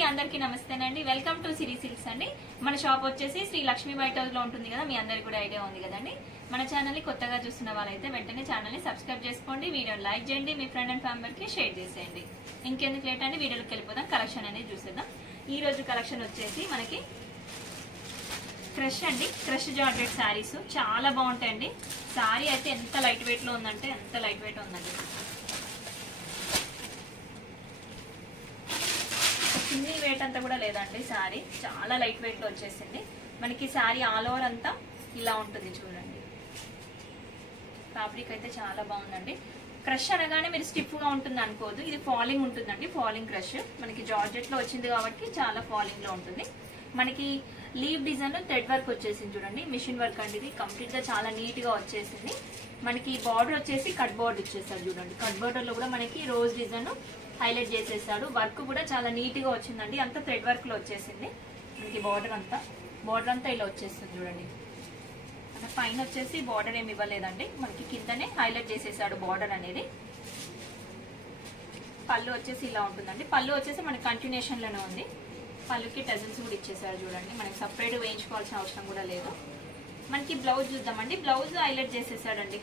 అందరికీ నమస్తేనండి. Welcome to Siri silks అండి. మన షాప్ వచ్చేసి శ్రీ లక్ష్మీ బైట్ హౌస్ లో ఉంటుంది కదా, మీ అందరికి కూడా ఐడియా ఉంది కదండి. మన ఛానల్ ని కొత్తగా చూస్తున్న వాళ్ళైతే వెంటనే ఛానల్ ని సబ్స్క్రైబ్ చేసుకోండి, వీడియోని లైక్ చేయండి, మీ ఫ్రెండ్ అండ్ ఫ్యామిలీకి షేర్ చేసేయండి. ఇంకెందుకు లేట్ అండి, వీడియోకి వెళ్ళిపోదాం. కలెక్షన్ అనేది చూసేద్దాం. ఈ రోజు కలెక్షన్ వచ్చేసి మనకి క్రష్ అండి, క్రష్ జార్జెట్ శారీస్ చాలా బాగుంటాయండి. శారీ అయితే ఎంత లైట్ వెయిట్ లో ఉందంటే ఎంత లైట్ వెయిట్ ఉందండి. చిన్ని వెయిట్ అంతా కూడా లేదండి, శారీ చాలా లైట్ వెయిట్ లో వచ్చేసింది. మనకి శారీ ఆల్ ఓవర్ అంతా ఇలా ఉంటుంది చూడండి. ఫ్యాబ్రిక్ అయితే చాలా బాగుందండి. క్రష్ అనగానే మీరు స్టిఫ్ గా ఉంటుంది అనుకోదు, ఇది ఫాలింగ్ ఉంటుందండి. ఫాలింగ్ క్రష్ మనకి జార్జెట్ లో వచ్చింది కాబట్టి చాలా ఫాలింగ్ లో ఉంటుంది. మనకి లీవ్ డిజైన్ థ్రెడ్ వర్క్ వచ్చేసింది చూడండి, మిషన్ వర్క్ అండి. ఇది కంప్లీట్ గా చాలా నీట్ గా వచ్చేసింది. మనకి బార్డర్ వచ్చేసి కట్ బార్డర్ ఇచ్చేసాడు చూడండి. కట్ బార్డర్ లో కూడా మనకి రోజ్ డిజైన్ హైలైట్ చేసేసాడు. వర్క్ కూడా చాలా నీట్ గా వచ్చిందండి. అంతా థ్రెడ్ వర్క్ లో వచ్చేసింది. మనకి బార్డర్ అంతా ఇలా వచ్చేస్తుంది చూడండి. మన పైన వచ్చేసి బార్డర్ ఏమి ఇవ్వలేదండి, మనకి కిందనే హైలైట్ చేసేసాడు బార్డర్ అనేది. పళ్ళు వచ్చేసి ఇలా ఉంటుందండి. పళ్ళు వచ్చేసి మనకి కంటిన్యూషన్ లోనే ఉంది. పళ్ళుకి టెజల్స్ కూడా ఇచ్చేసాడు చూడండి. మనకి సపరేట్ వేయించుకోవాల్సిన అవసరం కూడా లేదు. మనకి బ్లౌజ్ చూద్దామండి. బ్లౌజ్ హైలైట్ చేసేసాడండి,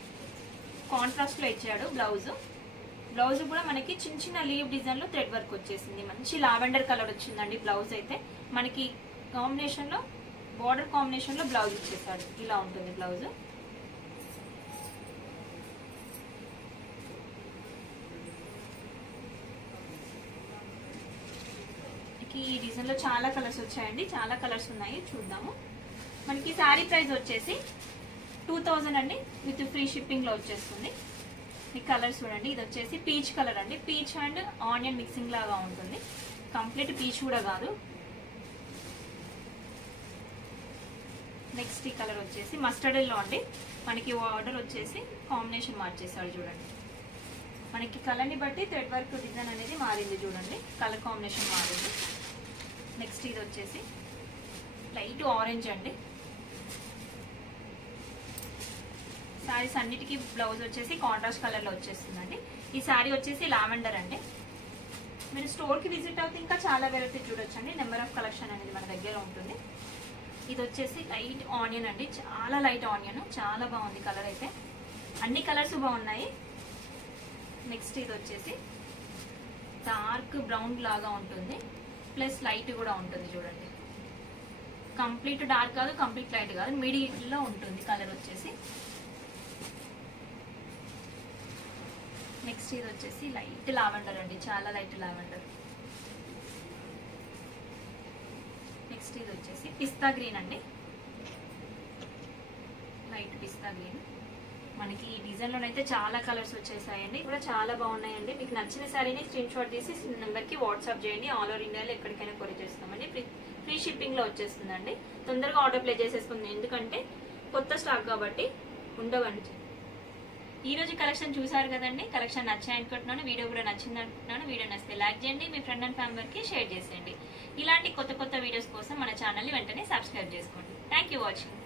కాంట్రాస్ట్ లో ఇచ్చాడు బ్లౌజ్. బ్లౌజ్ కూడా మనకి చిన్న చిన్న లీవ్ డిజైన్ లో థ్రెడ్ వర్క్ వచ్చేసింది. మంచి లావెండర్ కలర్ వచ్చిందండి బ్లౌజ్ అయితే. మనకి కాంబినేషన్ లో బార్డర్ కాంబినేషన్ లో బ్లౌజ్ ఇచ్చేసాడు. ఇలా ఉంటుంది బ్లౌజ్. ఈ డిజైన్ లో చాలా కలర్స్ వచ్చాయండి, చాలా కలర్స్ ఉన్నాయి, చూద్దాము. మనకి శారీ ప్రైస్ వచ్చేసి 2000 అండి, విత్ ఫ్రీ షిప్పింగ్ లో వచ్చేస్తుంది. ఈ కలర్ చూడండి, ఇది వచ్చేసి పీచ్ కలర్ అండి. పీచ్ అండ్ ఆనియన్ మిక్సింగ్ లాగా ఉంటుంది. కంప్లీట్ పీచ్ కూడా కాదు. నెక్స్ట్ ఈ కలర్ వచ్చేసి మస్టర్డ్ ఎల్లో అండి. మనకి ఆర్డర్ వచ్చేసి కాంబినేషన్ మార్చేసాడు చూడండి. మనకి కలర్ని బట్టి థ్రెడ్ వర్క్ డిజైన్ అనేది మారింది చూడండి, కలర్ కాంబినేషన్ మారింది. నెక్స్ట్ ఇది వచ్చేసి లైట్ ఆరెంజ్ అండి. శారీస్ అన్నిటికీ బ్లౌజ్ వచ్చేసి కాంట్రాస్ట్ కలర్ లో వచ్చేస్తుందండి. ఈ శారీ వచ్చేసి లావెండర్ అండి. మీరు స్టోర్ కి విజిట్ అవుతే ఇంకా చాలా వెరైటీ చూడొచ్చండి. నెంబర్ ఆఫ్ కలెక్షన్ అనేది మన దగ్గర ఉంటుంది. ఇది వచ్చేసి లైట్ ఆనియన్ అండి, చాలా లైట్ ఆనియన్, చాలా బాగుంది కలర్ అయితే. అన్ని కలర్స్ బాగున్నాయి. నెక్స్ట్ ఇది వచ్చేసి డార్క్ బ్రౌన్ లాగా ఉంటుంది, ప్లస్ లైట్ కూడా ఉంటుంది చూడండి. కంప్లీట్ డార్క్ కాదు, కంప్లీట్ లైట్ కాదు, మిడిల్ లో ఉంటుంది కలర్ వచ్చేసి. నెక్స్ట్ ఇది వచ్చేసి లైట్ లావెండర్ అండి, చాలా లైట్ లావెండర్. నెక్స్ట్ ఇది వచ్చేసి పిస్తా గ్రీన్ అండి, లైట్ పిస్తా గ్రీన్. మనకి ఈ డిజైన్ లోనైతే చాలా కలర్స్ వచ్చేసాయండి, కూడా చాలా బాగున్నాయండి. మీకు నచ్చిన శారీని స్క్రీన్ షాట్ తీసి నెంబర్ కి వాట్సాప్ చేయండి. ఆల్ ఓవర్ ఇండియాలో ఎక్కడికైనా కొరియర్ చేస్తామండి. ఫ్రీ షిప్పింగ్ లో వచ్చేస్తుందండి. తొందరగా ఆర్డర్ ప్లే చేసేసుకుంది, ఎందుకంటే కొత్త స్టాక్ కాబట్టి ఉండవండి. ఈ రోజు కలెక్షన్ చూసారు కదండి. కలెక్షన్ నచ్చాయనుకుంటున్నాను, వీడియో కూడా నచ్చింది అనుకుంటున్నాను. వీడియో నచ్చితే లైక్ చేయండి, మీ ఫ్రెండ్ అండ్ ఫ్యామిలీకి షేర్ చేసేయండి. ఇలాంటి కొత్త కొత్త వీడియోస్ కోసం మన ఛానల్ ని వెంటనే సబ్స్క్రైబ్ చేసుకోండి. Thank you watching.